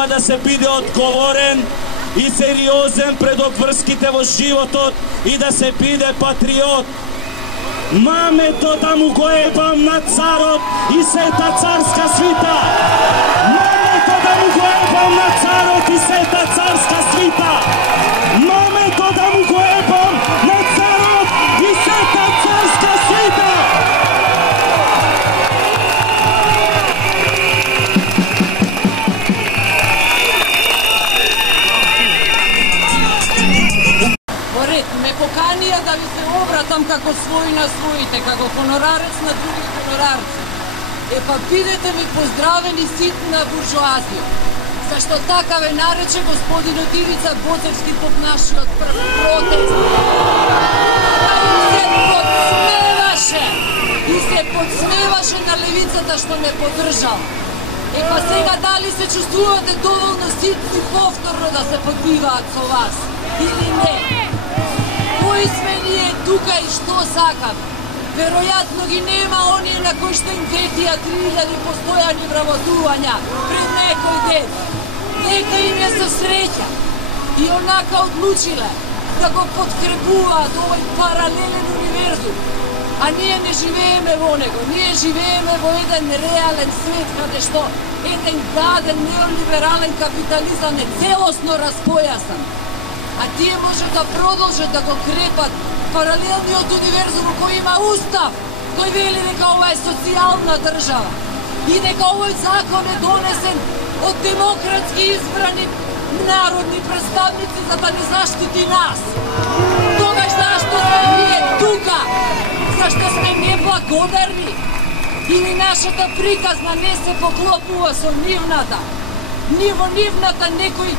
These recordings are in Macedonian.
треба да се биде одговорен и сериозен пред обврските во животот и да се биде патриот. Мамето да му го ебам на царот и сета царска свита. Мамето да му го ебам на царот и сета царска свита. Мамето да му го ебам на царот и сета царска свита. Ме поканија да ви се обратам како свој на своите, како хонорарец на други хонорарци. Па бидете ми поздравени ситна буржуазија, зашто така ве нарече господинот Ивица Боцевски под нашиот прв протест. Да им се подсмеваше и се подсмеваше на левицата што ме поддржал. Па сега дали се чувствувате доволно ситни повторно да се подбиваат со вас или не? Кои сме ние тука и што сакаме? Веројатно ги нема оние на кои што им ветија 3000 постојани вработувања пред некој ден. Нека им е со среќа и онака одлучиле да го подкрепуваат овој паралелен универзум. А ние не живееме во него, ние живееме во еден реален свет каде што еден гаден неолиберален капитализам е целосно распојасан. А тие може да продолжат да го крепат паралелниот универзум кој има устав, кој вели дека ова е социјална држава и дека овој закон е донесен од демократски избрани народни представници за да не заштити нас. Тогаш зашто сме ние тука? Зашто сме неблагодарни? Или нашата приказна не се поклопува со нивната? Во нивната некој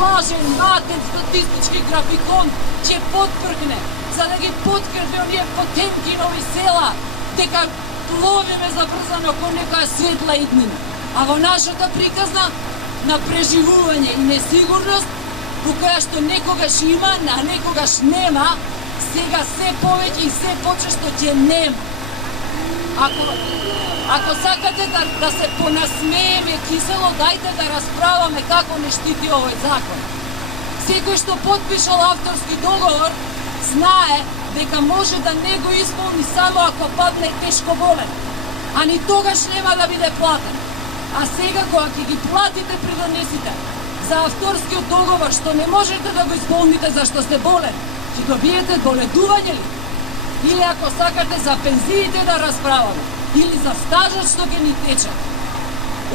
лажен, матен статистички графикон ќе потпркне, за да ги подкрепи оние Потемкинови села, дека пловиме забрзано кон некоја светла иднина. А во нашата приказна на преживување и несигурност, во која што некогаш има, а некогаш нема, сега се повеќе и се почесто ќе нема. Ако сакате да се понасмееме кисело, дајте да расправаме како не штити овој закон. Секој што потпишал авторски договор, знае дека може да не го исполни само ако падне тешко болен, а ни тогаш нема да биде платен. А сега кога ќе ги платите придонесите за авторскиот договор што не можете да го исполните зашто сте болен, ќе добиете боледување ли? Или ако сакате за пензиите да расправаме, или за стажот што ќе ни тече.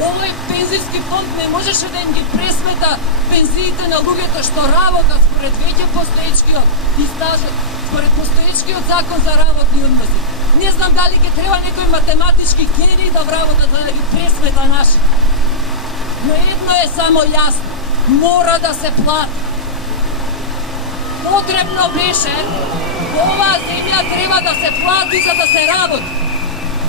Овој пензијски фонд не можеше да им ги пресмета пензиите на луѓето што работат според веќе постоечкиот и стажот, според постоечкиот закон за работни односи. Не знам дали ќе треба некој математички гений да вработат за да ги пресмета наши. Но едно е само јасно, мора да се плати. Потребно беше, оваа земја треба да се плати за да се работи.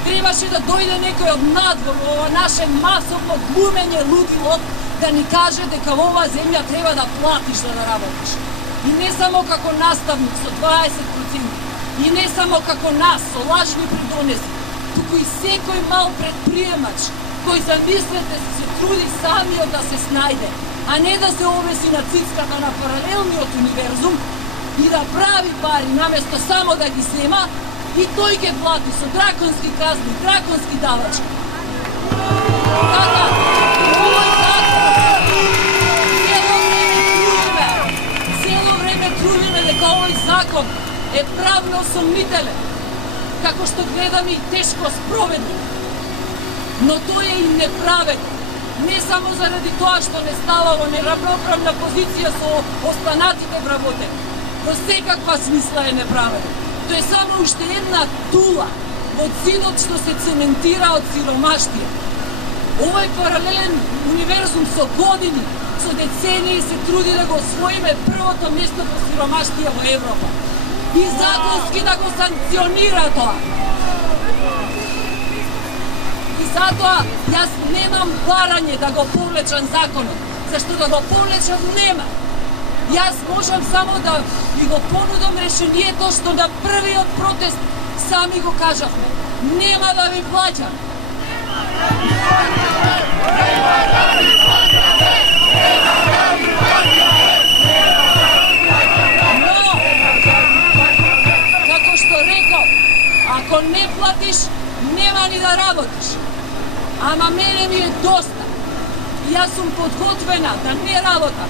Требаше да дојде некој од надвор, ова наше масовно глумење лудило, да ни каже дека во оваа земја треба да платиш за да работиш. И не само како наставник со 20%, и не само како нас со лажни придонеси, туку и секој мал предприемач кој замислете се труди самиот да се снајде, а не да се обеси на цицката на паралелниот универзум и да прави пари наместо само да ги зема, и тој ќе плати со драконски казни, драконски давачки. Така, овој закон, цело време трудиме дека овој закон е правно сомнителен, како што гледаме и тешко спроведен. Но тој е и неправеден. Не само заради тоа што не става во неравноправна позиција со останатите вработени. Во секаква смисла е неправеден. Тоа е само уште една тула во зидот што се цементира од сиромаштија. Овој паралелен универзум со години, со децении се труди да го освоиме првото место по сиромаштија во Европа. И законски да го санкционира тоа. И затоа јас немам барање да го повлечам законот, зашто да го повлечам нема. Јас можам само да ви го понудам решението што на првиот протест сами го кажавме. Нема да ви плаќам. подготвена да не работам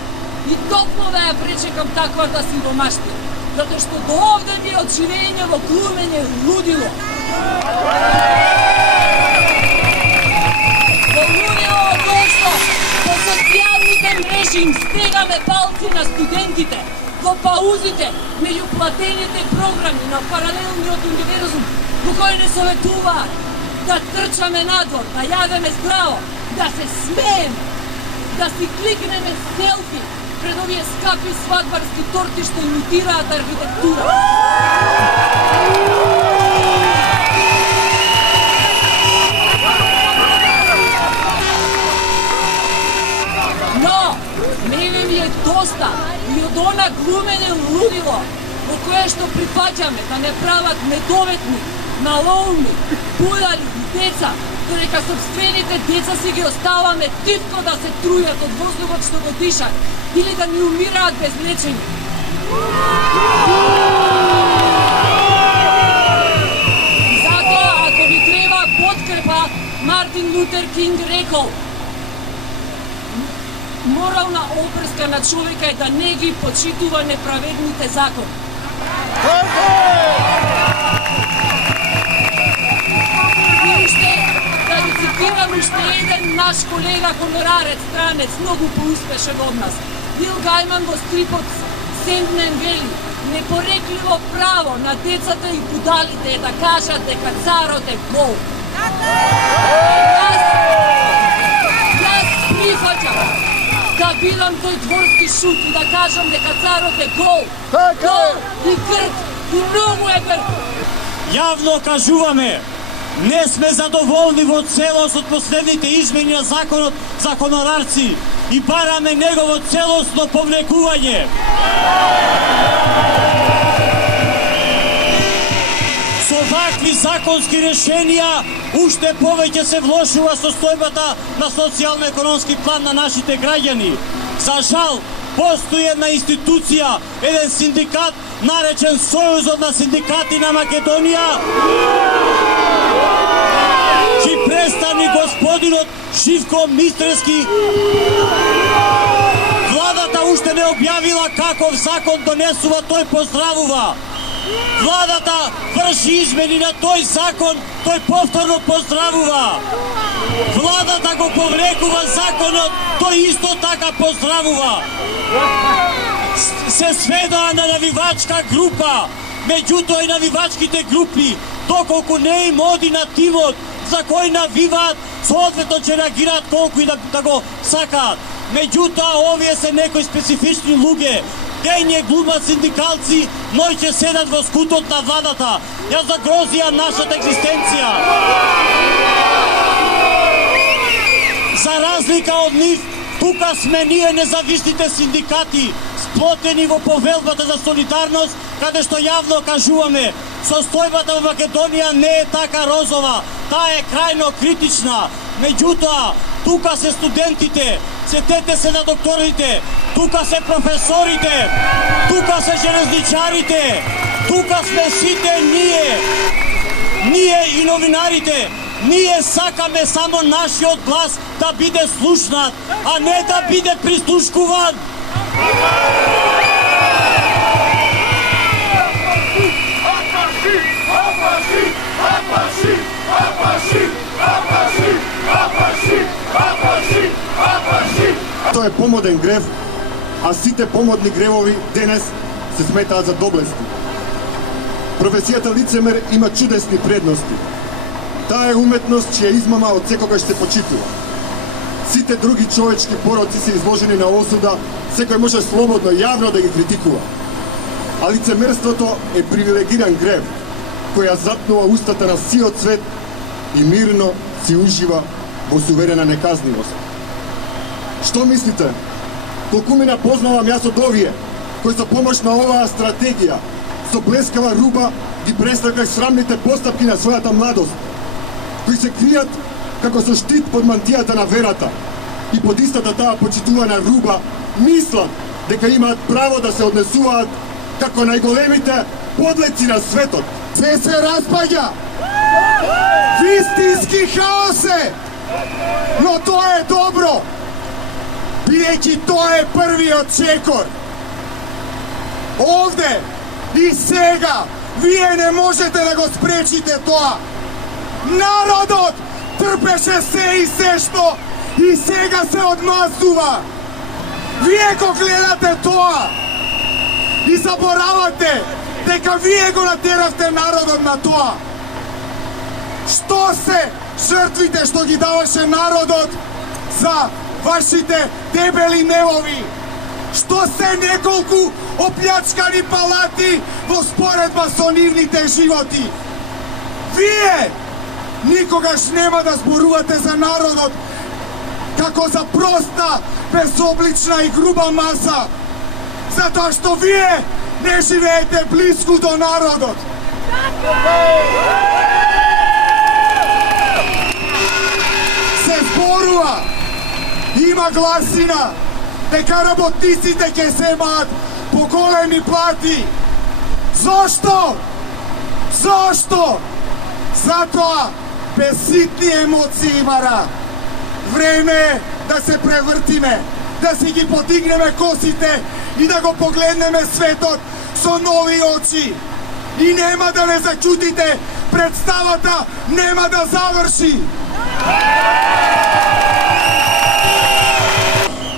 и топло да ја пречекам таквата сиромаштија, затоа што до овде би од живење во глумење лудило. Во лудило од тоа што по социјалните мрежи им стегаме палци на студентите, во паузите меѓу платените програми на паралелниот универзум, во кој не советуваат да трчаме надвор, да јадеме здраво, да се смееме, да си кликнеме селфи пред овие скапи свадбарски торти што имитираат архитектура. Но, мене ми е доста и од она глумење лудило во кое што прифаќаме да не прават недоветни, налоумни, будали и деца, додека собствените деца си ги оставаме тивко да се трујат од воздухот што го дишат или да ни умираат без лечење. Затоа, ако ви треба подкрепа, Мартин Лутер Кинг рекол: морална опрска на човека е да не ги почитува неправедните закони. Да ви цитирам уште еден наш колега хонорарец, странец, многу поуспешен од нас. Бил Гајман во стрипот Сендмен вели: непорекливо право на децата и будалите е да кажат дека царот е гол. Јас прифаќам да билам тој дворски шут и да кажам дека царот е гол. Гол и грд и многу е грд. Јавно кажуваме, не сме задоволни во целост од последните измени на законот за хонорарци и бараме негово целосно повлекување. Со вакви законски решенија уште повеќе се влошува состојбата на социјално-економски план на нашите граѓани. За жал, постои една институција, еден синдикат наречен Сојузот на синдикати на Македонија, чиј представник господинот Живко Мистрески. Владата уште не објавила каков закон донесува, тој поздравува. Владата врши измени на тој закон, тој повторно поздравува. Владата го повлекува законот, тој исто така поздравува. Се сведоа на навивачка група, меѓутоа и навивачките групи, доколку не им оди на тимот за кој навиваат, соодветно ќе реагираат колку и да го сакаат. Меѓутоа, овие се некои специфични луѓе. Деј не глумат синдикалци, ној ќе седат во скутот на владата. Ја загрозија нашата екзистенција. За разлика од нив, тука сме ние независните синдикати, сплотени во повелбата за солидарност, каде што јавно кажуваме, состојбата во Македонија не е така розова, таа е крајно критична. Меѓутоа, тука се студентите, сетете се на докторите, тука се професорите, тука се железничарите, тука сме сите ние и новинарите. Ние сакаме само нашиот глас да биде слушнат, а не да биде прислушкуван. Тоа е помоден грев, а сите помодни гревови денес се сметаат за доблесни. Професијата лицемер има чудесни предности. Таа е уметност чија измама од секогаш се почитува. Сите други човечки пороци се изложени на осуда, секој може слободно јавно да ги критикува. А лицемерството е привилегиран грев, која затнува устата на сиот свет и мирно си ужива во суверена неказнивост. Што мислите? Колку ме напознавам јас од овие, кои со помош на оваа стратегија, со блескава руба ги престракај срамните постапки на својата младост, кои се кријат како со штит под мантијата на верата и под истата таа почитувана руба мислат дека имаат право да се однесуваат како најголемите подлеци на светот. Се распаѓа! Вистински хаос е! Но тоа е добро! бидејќи тоа е првиот чекор. Овде и сега вие не можете да го спречите тоа. Народот трпеше се и се што и сега се одмазува. Вие го гледате тоа и заборавате дека вие го натеравте народот на тоа. Што се жртвите што ги даваше народот за вашите дебели невови? Што се неколку оплячкани палати во споредба со нивните животи? Вие никогаш нема да зборувате за народот како за проста, безоблична и груба маса, затоа што вие не живеете близко до народот. Се зборува, има гласина дека работниците ќе земаат поголеми плати. Зошто? Зошто? Затоа без ситни емоции, Мара. Време е да се превртиме, да си ги подигнеме косите и да го погледнеме светот со нови очи. И нема да не зачутите, представата нема да заврши.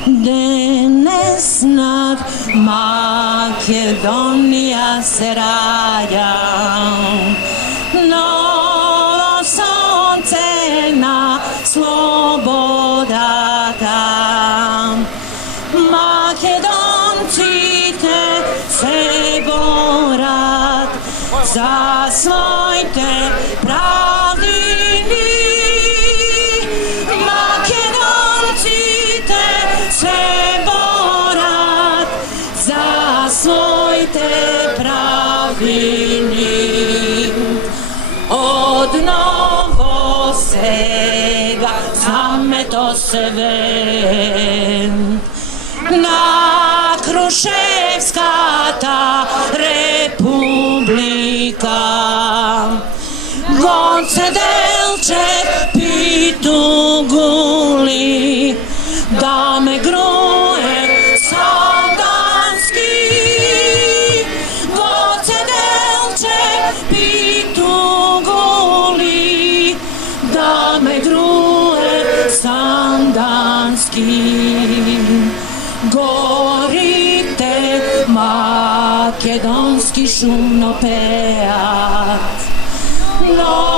Денес над Македонија се раѓа ново сонце на слободата. Македонците се борат за своите правдини. Македонците се борат за своите правдини. Одново сега знамето се вен на Крушевската република. Гонце Делчев Питугули да ме груе Сандански. Гонце Делчев Питугули да ме груе Сандански. Горите македонски шумно пеат, но